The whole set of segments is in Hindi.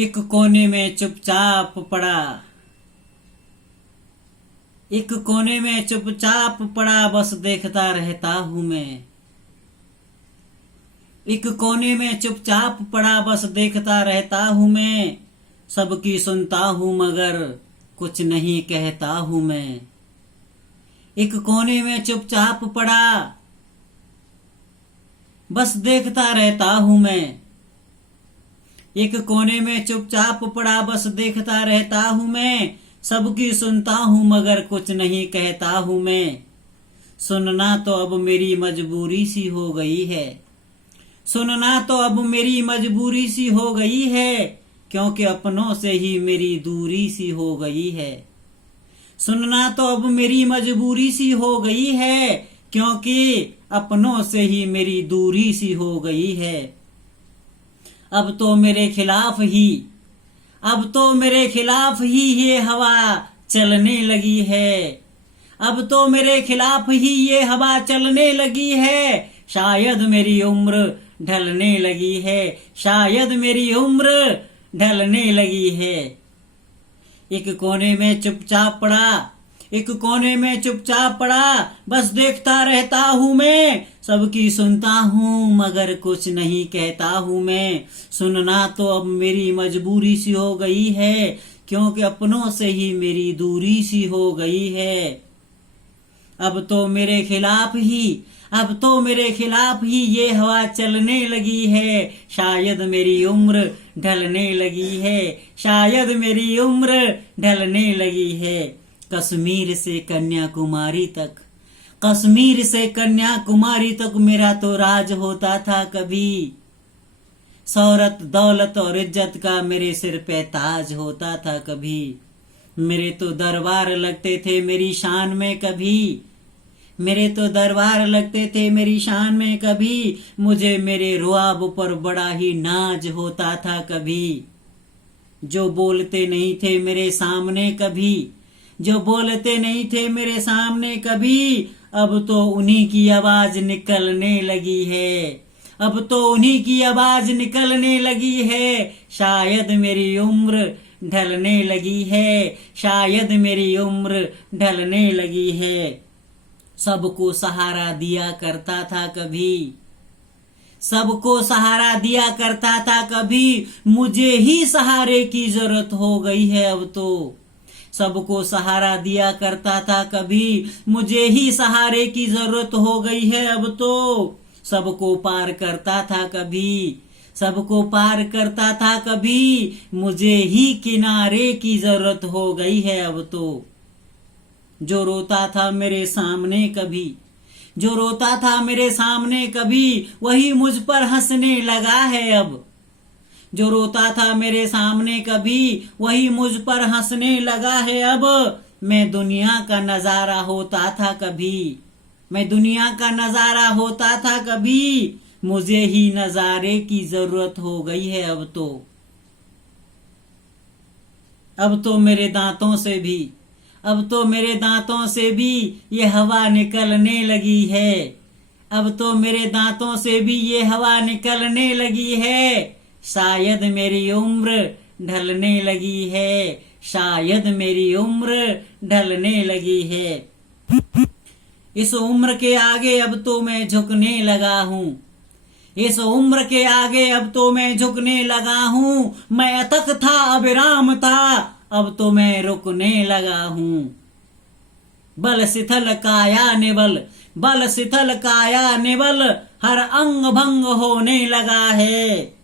एक कोने में चुपचाप पड़ा, एक कोने में चुपचाप पड़ा, बस देखता रहता हूं मैं। एक कोने में चुपचाप पड़ा, बस देखता रहता हूं मैं। सबकी सुनता हूं मगर कुछ नहीं कहता हूं मैं। एक कोने में चुपचाप पड़ा, बस देखता रहता हूं मैं। एक कोने में चुपचाप पड़ा, बस देखता रहता हूं मैं। सबकी सुनता हूं मगर कुछ नहीं कहता हूं मैं। सुनना तो अब मेरी मजबूरी सी हो गई है, सुनना तो अब मेरी मजबूरी सी हो गई है, क्योंकि अपनों से ही मेरी दूरी सी हो गई है। सुनना तो अब मेरी मजबूरी सी हो गई है, क्योंकि अपनों से ही मेरी दूरी सी हो गई है। अब तो मेरे खिलाफ ही, अब तो मेरे खिलाफ ही ये हवा चलने लगी है। अब तो मेरे खिलाफ ही ये हवा चलने लगी है। शायद मेरी उम्र ढलने लगी है, शायद मेरी उम्र ढलने लगी है। एक कोने में चुपचाप पड़ा, एक कोने में चुपचाप पड़ा, बस देखता रहता हूं मैं। सबकी सुनता हूं मगर कुछ नहीं कहता हूं मैं। सुनना तो अब मेरी मजबूरी सी हो गई है, क्योंकि अपनों से ही मेरी दूरी सी हो गई है। अब तो मेरे खिलाफ ही, अब तो मेरे खिलाफ ही ये हवा चलने लगी है। शायद मेरी उम्र ढलने लगी है, शायद मेरी उम्र ढलने लगी है। कश्मीर से कन्याकुमारी तक, कश्मीर से कन्याकुमारी तक मेरा तो राज होता था कभी। शौहरत दौलत और इज्जत का मेरे सिर पे ताज होता था कभी। मेरे तो दरबार लगते थे मेरी शान में कभी, मेरे तो दरबार लगते थे मेरी शान में कभी। मुझे मेरे रुआब पर बड़ा ही नाज होता था कभी। जो बोलते नहीं थे मेरे सामने कभी, जो बोलते नहीं थे मेरे सामने कभी, अब तो उन्हीं की आवाज निकलने लगी है, अब तो उन्हीं की आवाज निकलने लगी है। शायद मेरी उम्र ढलने लगी है, शायद मेरी उम्र ढलने लगी है। सबको सहारा दिया करता था कभी, सबको सहारा दिया करता था कभी। मुझे ही सहारे की जरूरत हो गई है अब तो। सबको सहारा दिया करता था कभी, मुझे ही सहारे की जरूरत हो गई है अब तो। सबको पार करता था कभी, सबको पार करता था कभी, मुझे ही किनारे की जरूरत हो गई है अब तो। जो रोता था मेरे सामने कभी, जो रोता था मेरे सामने कभी, वही मुझ पर हंसने लगा है अब। जो रोता था मेरे सामने कभी, वही मुझ पर हंसने लगा है अब। मैं दुनिया का नजारा होता था कभी, मैं दुनिया का नजारा होता था कभी, मुझे ही नजारे की जरूरत हो गई है अब तो। अब तो मेरे दांतों से भी, अब तो मेरे दांतों से भी ये हवा निकलने लगी है। अब तो मेरे दांतों से भी ये हवा निकलने लगी है। शायद मेरी उम्र ढलने लगी है, शायद मेरी उम्र ढलने लगी है। इस उम्र के आगे अब तो मैं झुकने लगा हूँ, इस उम्र के आगे अब तो मैं झुकने लगा हूँ। मैं अथक था अविराम था, अब तो मैं रुकने लगा हूँ। बल शिथिल काया निबल, बल शिथिल काया निबल, हर अंग भंग होने लगा है।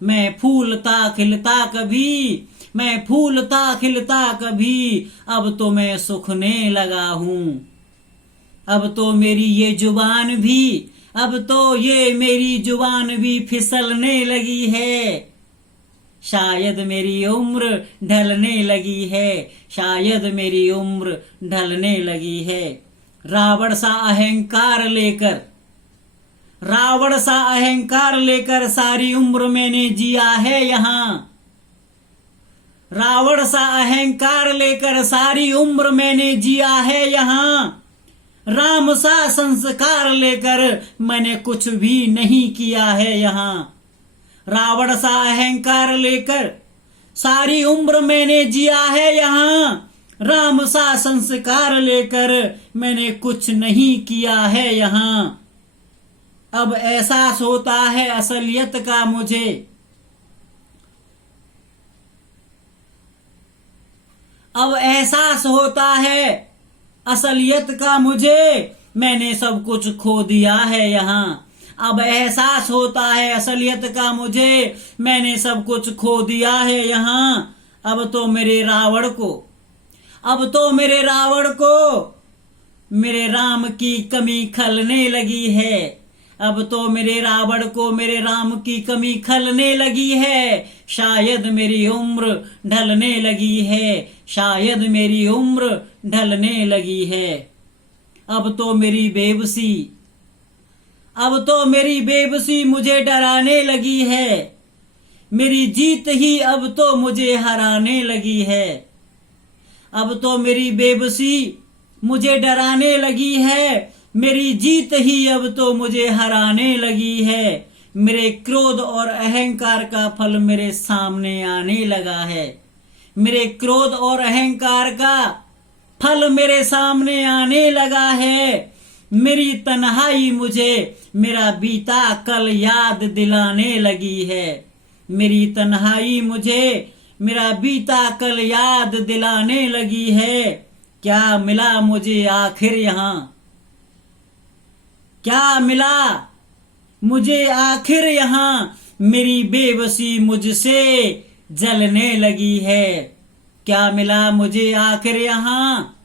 मैं फूलता खिलता कभी, मैं फूलता खिलता कभी, अब तो मैं सूखने लगा हूँ। अब तो मेरी ये जुबान भी, अब तो ये मेरी जुबान भी फिसलने लगी है। शायद मेरी उम्र ढलने लगी है, शायद मेरी उम्र ढलने लगी है। रावण सा अहंकार लेकर, रावण सा अहंकार लेकर सारी उम्र मैंने जिया है यहाँ। रावण सा अहंकार लेकर सारी उम्र मैंने जिया है यहाँ। राम सा संस्कार लेकर मैंने कुछ भी नहीं किया है यहाँ। रावण सा अहंकार लेकर सारी उम्र मैंने जिया है यहाँ। राम सा संस्कार लेकर मैंने कुछ नहीं किया है यहाँ। अब एहसास होता है असलियत का मुझे, अब एहसास होता है असलियत का मुझे। मैंने सब कुछ खो दिया है यहाँ। अब एहसास होता है असलियत का मुझे, मैंने सब कुछ खो दिया है यहाँ। अब तो मेरे रावण को मेरे राम की कमी खलने लगी है। अब तो मेरे रावण को मेरे राम की कमी खलने लगी है। शायद मेरी उम्र ढलने लगी है, शायद मेरी उम्र ढलने लगी है। अब तो मेरी बेबसी मुझे डराने लगी है। मेरी जीत ही अब तो मुझे हराने लगी है। अब तो मेरी बेबसी मुझे डराने लगी है। मेरी जीत ही अब तो मुझे हराने लगी है। मेरे क्रोध और अहंकार का फल मेरे सामने आने लगा है। मेरे क्रोध और अहंकार का फल मेरे सामने आने लगा है। मेरी तन्हाई मुझे मेरा बीता कल याद दिलाने लगी है। मेरी तन्हाई मुझे मेरा बीता कल याद दिलाने लगी है। क्या मिला मुझे आखिर यहाँ, क्या मिला मुझे आखिर यहाँ। मेरी बेबसी मुझसे जलने लगी है। क्या मिला मुझे आखिर यहाँ।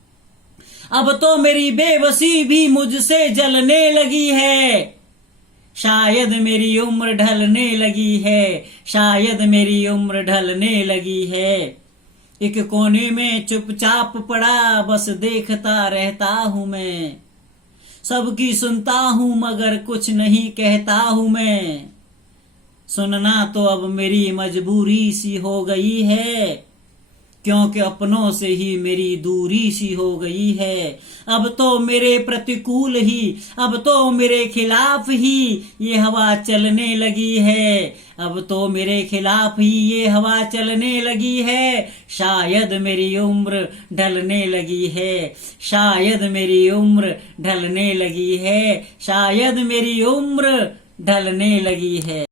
अब तो मेरी बेबसी भी मुझसे जलने लगी है। शायद मेरी उम्र ढलने लगी है, शायद मेरी उम्र ढलने लगी है। एक कोने में चुपचाप पड़ा बस देखता रहता हूं मैं। सबकी सुनता हूं मगर कुछ नहीं कहता हूं मैं। सुनना तो अब मेरी मजबूरी सी हो गई है, क्योंकि अपनों से ही मेरी दूरी सी हो गई है। अब तो मेरे प्रतिकूल ही, अब तो मेरे खिलाफ ही ये हवा चलने लगी है। अब तो मेरे खिलाफ ही ये हवा चलने लगी है। शायद मेरी उम्र ढलने लगी है, शायद मेरी उम्र ढलने लगी है, शायद मेरी उम्र ढलने लगी है।